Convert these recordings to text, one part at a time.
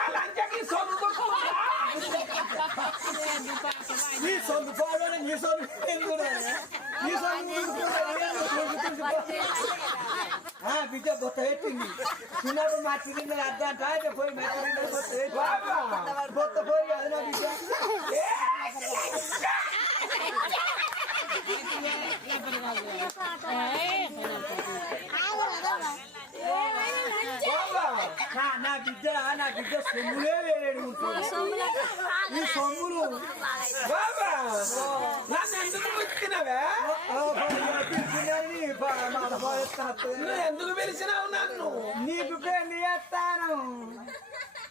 నాయ రా లంచకి సొందుకుంటా. నీ సొంత పోవడం నీ సొంత ఎందుకు నీ సొంత ఆ బిడ్డ బొత్త పెట్టింది చిన్నప్పుడు మా చిన్న అర్థం అంట అయితే పోయి మెత్తగా బొత్త పెట్టి బాబా. బొత్త పోయి అది నా బిడ్డ బాబా. నా బిడ్డ నా బిడ్డ సొమ్ములే వేరేడు ఈ సొమ్ములు. నన్ను ఎందుకు పిలిచినవే నువ్వు ఎందుకు పిలిచినావు నన్ను నీకు పెళ్ళి చేస్తాను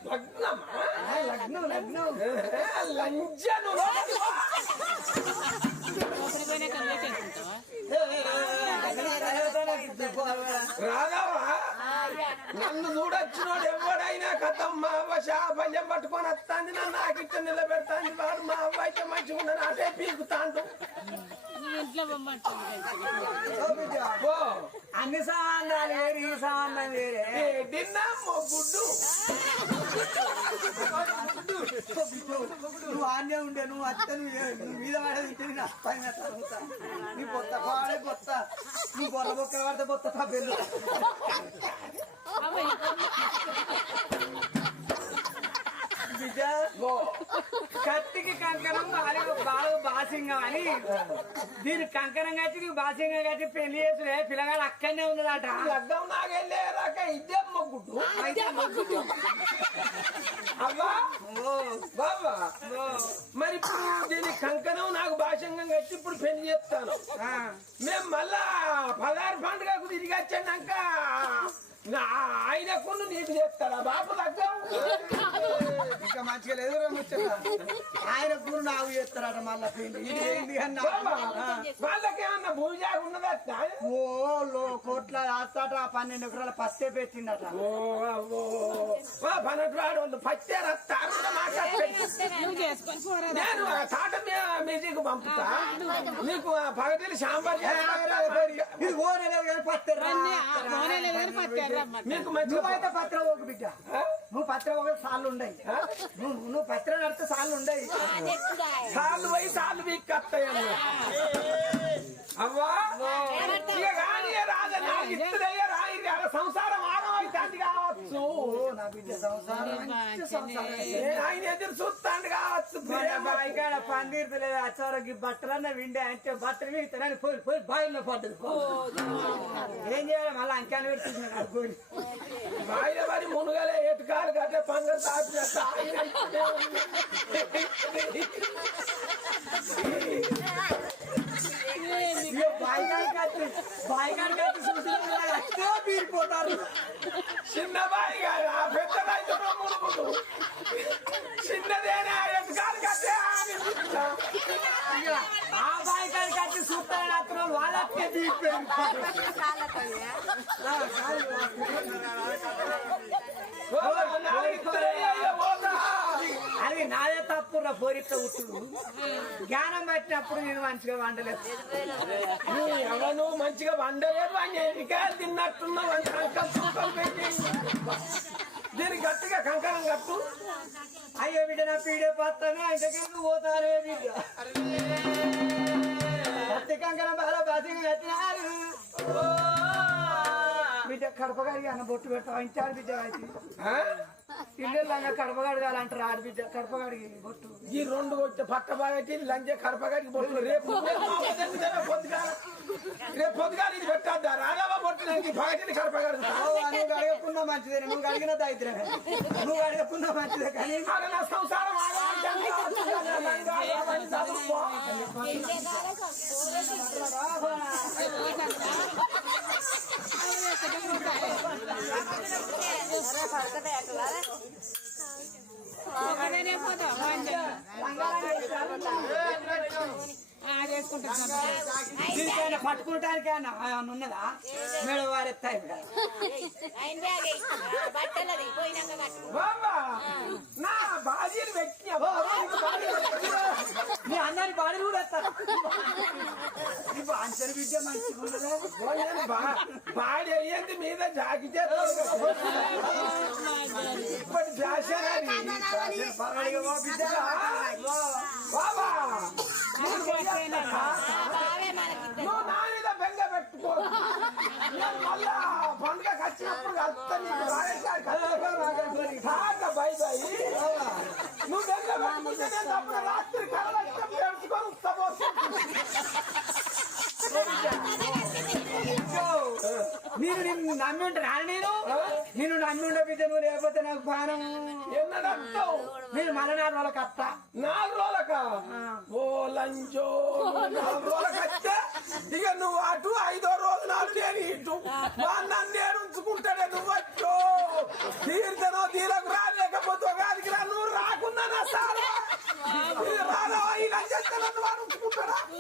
లగ్నమా లగ్నం లగ్నం లంచను రాఘవా నన్ను చూడొచ్చినోడు ఎవడైనా కథం మా అవ్వ శాపల్యం పట్టుకొని వస్తాంది నన్ను నాకిట్ట నిలబెడతాంది. వాడు మా అవ్వ అయితే మంచిగా ఉన్నది అటే పీకుతాండు. అన్ని సామాన్లు వేరు ఈ సామాన్లు వేరే. బిడ్డ, నువ్వు ఆన్నే ఉండే నువ్వు అత్త నువ్వు నువ్వు మీద పడేది పైన తరుగుతా నీ బొత్త పాడే బొత్త. నీ గొర్రె పడితే బొత్త తప్పెళ్ళు కత్తికి కంకణం బాగా బాగా బాసింగం అని. దీని కంకణం కట్టి నీకు బాసింగం కట్టి పెళ్ళి చేసులే పిల్లగాడు అక్కడనే ఉన్నదట. లగ్గం నాకెళ్ళే రాక ఇదే మొగ్గుడ్డు అవ్వా? ఓ, బాబా ఓ, మరి ఇప్పుడు దీని కంకణం నాకు భాషంగా కట్టి ఇప్పుడు పెళ్ళి చేస్తాను. ఆ, మేము మళ్ళా పదహారు పండుగకు తిరిగి వచ్చాక నా ఆయనకు నీకు చేస్తారా బాబు లగ్గం. ఇంకా మంచిగా లేదు ఆయన కూడా నాకు చేస్తారట మళ్ళా ఏంది అన్న? బాబా వాళ్ళకేమన్నా భూమి జాగా ఉన్నదా ఓ లో కోట్ల ఆస్తాట పన్నెండు ఎకరాల పత్తే పెట్టిండట. ఓ పనట్లాడు వాళ్ళు పచ్చారు నేను తాట మీటింగ్ పంపుతా. మీకు ఆ పగటిని సాంబార్ మీకు మంచిగా నువ్వైతే పత్రం ఒక బిడ్డ? నువ్వు పత్రం ఒక సార్లు ఉండయి. నువ్వు నువ్వు పత్రం నడితే సార్లు ఉండయి. సార్లు పోయి సార్లు మీకు కత్తాయన్న అవ్వా? రాజ నాకు అలా సంసారం ఆగం అవుతుంది కావచ్చు ఓ నా బిడ్డ సంసారం మంచి సంసారం నేను ఆయన ఎదురు చూస్తాను కావచ్చు. బాయికాడ పందిరుతలేదు అచ్చవరకు బట్టలన్న విండే అంటే బట్టలు వింటానని పోయి పోయి బాయిలో పడ్డది. ఏం చేయాలి? మళ్ళీ అంకాలు పెడుతున్నాడు బాయిల పడి మునుగలే ఎటుకాలు కట్టే పంగ తాపినట్టు ఆయన చిన్న బాయి కాదు ఆ పెద్ద రైతు మునుగుడు చిన్నదేనా ఎటుకాలు కట్టే ఆమె చూస్తా. ఇక ఆ బాయికాడ కట్టి చూస్తాను అతను వాళ్ళకే పీరిపోయారు ఓ, నాలుగు ఇద్దరయ్యా, ఇక పోతా. అది నాదే తప్పు రా పోరితో ఉట్టుడు జ్ఞానం పట్టినప్పుడు నేను మంచిగా వండలేదు. నీ ఎవరు మంచిగా వండలేదు అని ఎన్నికాయలు తిన్నట్టున్నావు అని కంకం చుక్కలు పెట్టి. దీనికి గట్టిగా కంకణం కట్టు. అయ్యో బిడ్డ నా పీడే పత్తను ఇంతకెందుకు పోతారే బిడ్డ. పత్తి కంకణం బాగా బాధ్యంగా కట్టినారు బిడ్డ కడపగాడికి అన్న బొట్టు పెట్టావు ఇంటాడు బిడ్డ అయితే? ఇల్లు కడపగాడు కాలంటారు ఆడ బిడ్డ కడపగాడికి బొట్టు. ఈ రెండు కొట్టే పట్ట బాగట్టి లంచే కడపగాడికి బొట్లు రేపు రేపు పొద్దుగాల ఇది పెట్టద్దా? రాఘవ బొట్టు నాకు పగటిని కడపగాడు నువ్వు అడగకుండా మంచిదే నువ్వు అడిగిన దరిద్రమే. నువ్వు అడగకుండా మంచిదే కానీ నా సంసారం పట్టుకుంటానికి ఉన్నదా? మేడ వారెత్తాయి నా బాజీలు పెట్టిన నీ అందరి బాడీ కూడా ఎత్తారు ఇప్పుడు అంచని బిడ్డ మంచిగా బాడీ అయ్యేది మీద జాకి ఇప్పటి బాబా నేను పోయాను. బావే మనకి నువ్వు నా మీద బెంగ పెట్టుకో నేను మళ్ళా పండుగ వచ్చినప్పుడు కలుస్తా నీకు రాజేశాడు కాక బై బై నువ్వు బెంగ పెట్టుకుంటే నేను రాత్రి పెట్టుకొని నిన్ను నమ్మి ఉంటా నేను? నేను నమ్మి ఉండే బిడ్డ నువ్వు లేకపోతే నాకు బాణం. ఎన్నడంటావు నేను మలనాడు వాళ్ళకి అత్త. నాలుగు రోజులక? ఓ లంచో నాలుగు రోజులకి వస్తే ఇక నువ్వు అటు ఐదో రోజు నాడు నేను ఇటు? మా నన్ను నేను ఉంచుకుంటాడే నువ్వు వచ్చో. తీర్థనో తీరకు రా లేకపోతే అదికి రా. నువ్వు రాకుండా నా సారా. రాదా? ఇలా చేస్తే నన్ను వాడు ఉంచుకుంటాడా నీ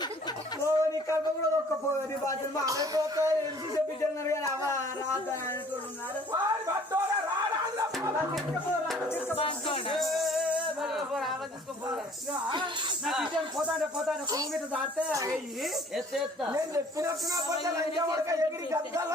కూడా బాధ్యత మా అమ్మాయి పోతాయి చూసే బిడ్డలు ఉన్నారు కానీ అవ రాదు రాడా బిడ్డలు పోతాంటే పోతాంటే కొమ్ము మీద దాస్తే అయ్యి నేను ఎగిరి గద్దాల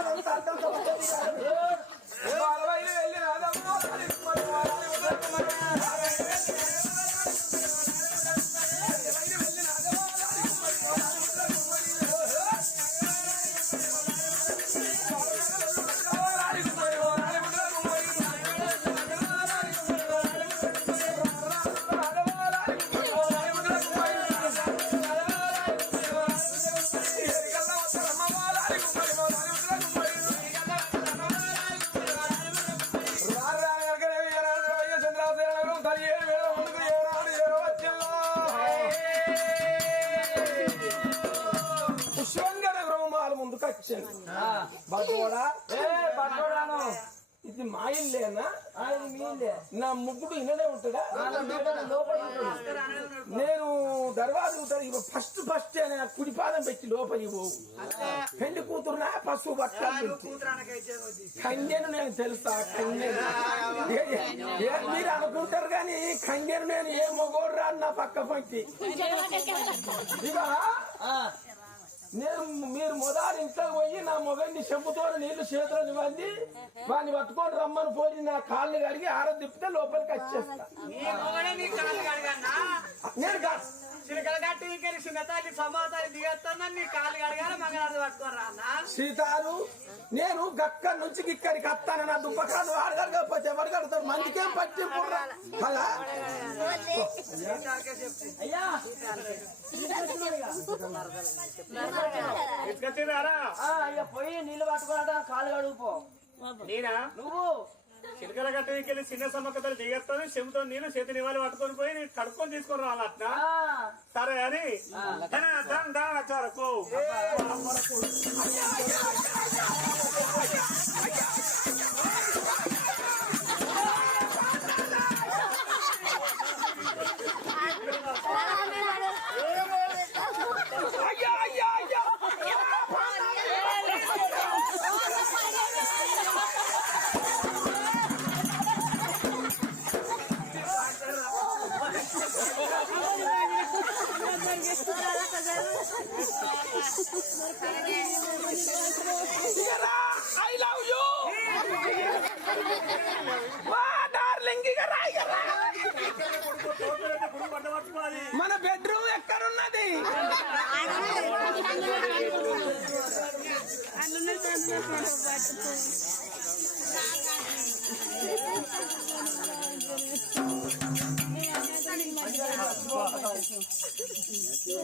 బట్టోడా ఏ ఇది మా ఇల్లేనా? అది మీదే నా ముగ్గుడు ఇన్నడే ఉంటాడా లోపల నేను దర్వాజ ఉంటాడు ఇవ ఫస్ట్ ఫస్ట్ అనే కుడి పాదం పెట్టి లోపలికి పోవు పెళ్ళి కూతురునా? పసుపు పట్టాలి కన్యను నేను తెలుసా? ఏ- మీరు అనుకుంటారు కానీ కన్యను నేను ఏ మొగోడు రా నా పక్క పంచి ఇక నేను మీరు మొదలు ఇంట్లోకి పోయి నా మొగన్ని చెంపుతో నీళ్ళు చేతులు ఇవ్వండి వాడిని పట్టుకొని రమ్మని పోయి నా కాళ్ళు కడిగి ఆరో తిప్పితే లోపలికి వచ్చేస్తా. మొగడే నేను చిలకల గట్టి ఇంకెళ్ళి సింగతాన్ని సమాతాన్ని దిగేస్తున్నా నీ కాళ్ళు కడగాల మంగళారు పట్టుకోరా అన్న. సీతారు నేను గక్క నుంచి ఇక్కడికి వస్తాను. నా దుప్పకాలు వాడు కడగకపోతే ఎవరు కడతారు మందికేం పట్టి అలా అయ్యా! ఎత్తుకొచ్చినారా ఆ, అయ్యా పోయి నీళ్ళు పట్టుకోరా కాళ్ళు కడుగుపో. నేనా? నువ్వు? చిలకల గట్టకి వెళ్ళి చిన్న సమ్మక్కతో దిగేస్తాను చెబుతో నీళ్ళు చేతి నివాళి పట్టుకొని పోయి నేను కడుక్కొని తీసుకొని రావాలి అట్లా ఆ, సరే అని ధన, ధన వచ్చారు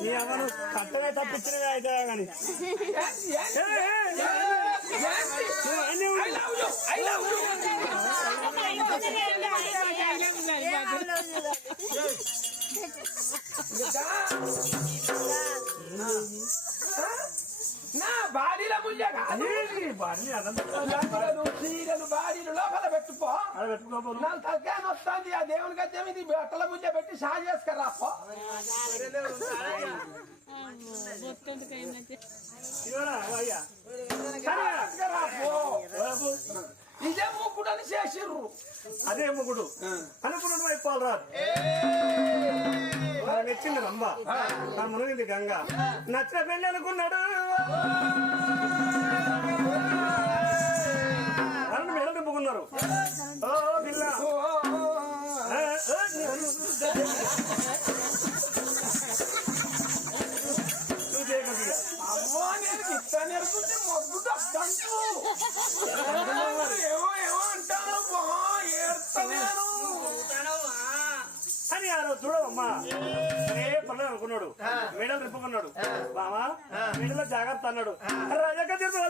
నీ అమ్మను కట్టమే తప్పించినవే అయితే కానీ I love you I love you నా బాడీల ముయ్య కాదు బాడీ అన్నం గంటలు చీరలు బాడీలు లోపల పెట్టుకో అది తగ్గాను వస్తుంది ఆ దేవుని గద్దె ఇది ఈ బట్టల ముద్ద పెట్టి షా చేసుకురా ఇదే ముగ్గుడు అని అయ్యా చేసిర్రు అదే ముగ్గుడు అనుకున్నట్టు అయిపోవాలి రాదు నచ్చింది మెచ్చింది రంబ తను మునిగింది గంగ నచ్చిన పెళ్ళి అనుకున్నాడు. ఓ పిల్ల. అమ్మో నేను నేర్పుంటే మొగ్గు తప్పంటూ అంటాను నేను అని ఆ రోజు చూడవమ్మా. అదే పనులు అనుకున్నాడు. మెడలు తిప్పుకున్నాడు బామా మెడలో జాగ్రత్త అన్నాడు. రజక తీర్థం